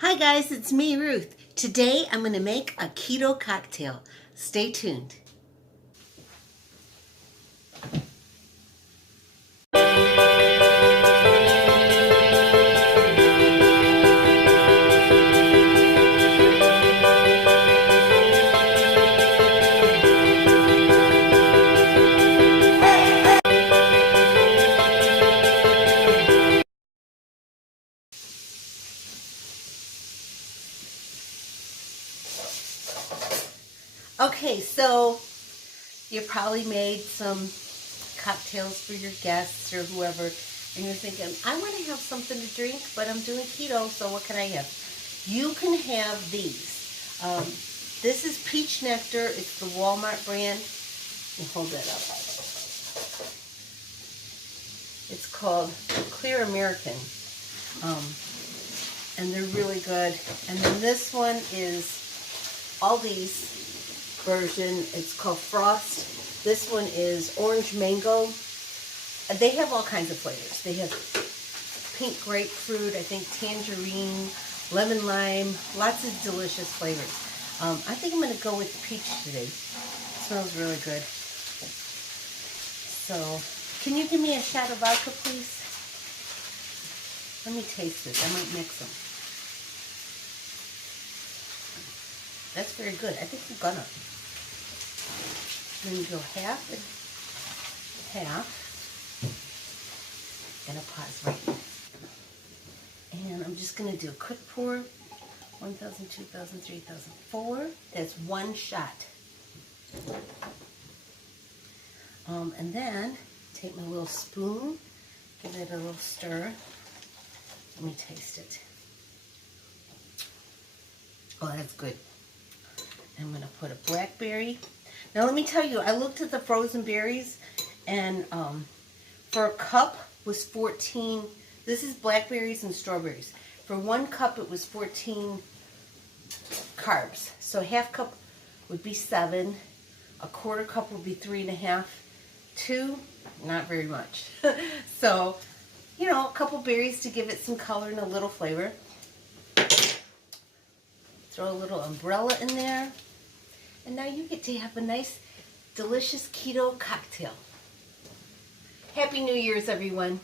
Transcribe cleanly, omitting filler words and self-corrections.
Hi guys, it's me, Ruth. Today I'm going to make a keto cocktail. Stay tuned. Okay, so you probably made some cocktails for your guests or whoever, and you're thinking, I want to have something to drink, but I'm doing keto, so what can I have? You can have these. This is peach nectar. It's the Walmart brand. Let me hold that up. It's called Clear American, and they're really good. And then this one is Aldi's version. It's called Frost. This one is orange mango. They have all kinds of flavors. They have pink grapefruit, I think tangerine, lemon lime, lots of delicious flavors. I think I'm going to go with the peach today. It smells really good. So, can you give me a shot of vodka, please? Let me taste this. I might mix them. That's very good. I think I'm gonna. Then go half and half. And a pause right now. And I'm just gonna do a quick pour. 1,000, 2,000, 3,000, 4. That's one shot. And then take my little spoon, give it a little stir. Let me taste it. Oh, that's good. I'm going to put a blackberry. Now let me tell you, I looked at the frozen berries, and for a cup was 14. This is blackberries and strawberries. For 1 cup it was 14 carbs. So half cup would be 7. A quarter cup would be 3.5. 2, not very much. So, you know, a couple berries to give it some color and a little flavor. Throw a little umbrella in there. And now you get to have a nice, delicious keto cocktail. Happy New Year's, everyone.